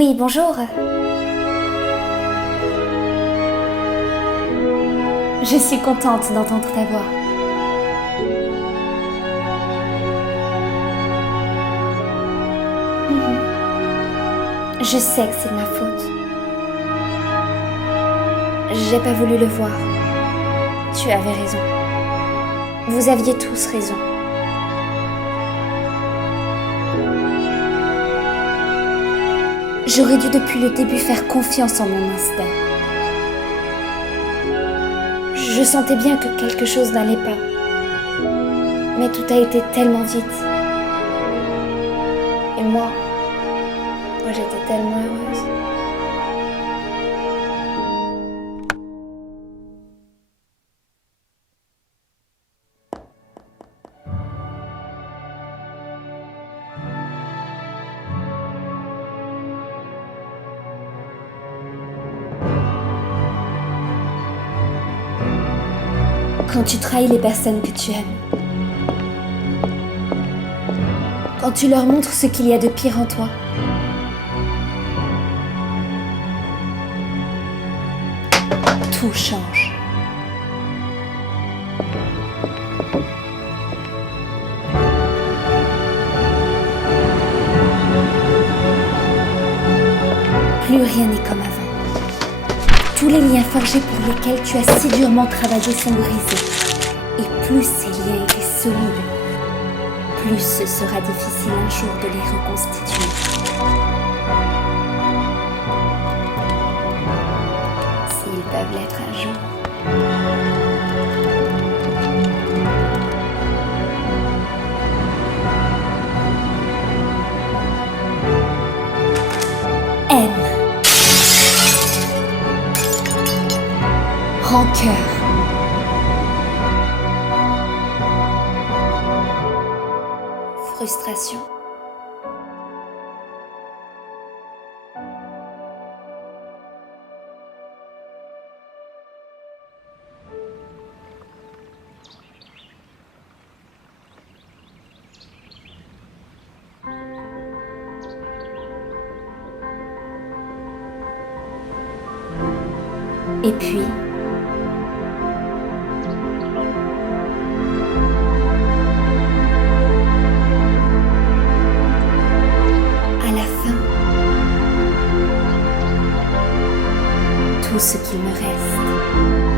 Oui, bonjour. Je suis contente d'entendre ta voix. Je sais que c'est de ma faute. J'ai pas voulu le voir. Tu avais raison. Vous aviez tous raison. J'aurais dû depuis le début faire confiance en mon instinct. Je sentais bien que quelque chose n'allait pas. Mais tout a été tellement vite. Et moi j'étais tellement heureuse. Quand tu trahis les personnes que tu aimes, quand tu leur montres ce qu'il y a de pire en toi, tout change. Plus rien n'est comme avant. Tous les liens forgés pour lesquels tu as si durement travaillé sont brisés. Et plus ces liens étaient solides, plus ce sera difficile un jour de les reconstituer. S'ils peuvent l'être un jour. Haine. Rancœur. Frustration. Et puis, à la fin, tout ce qu'il me reste.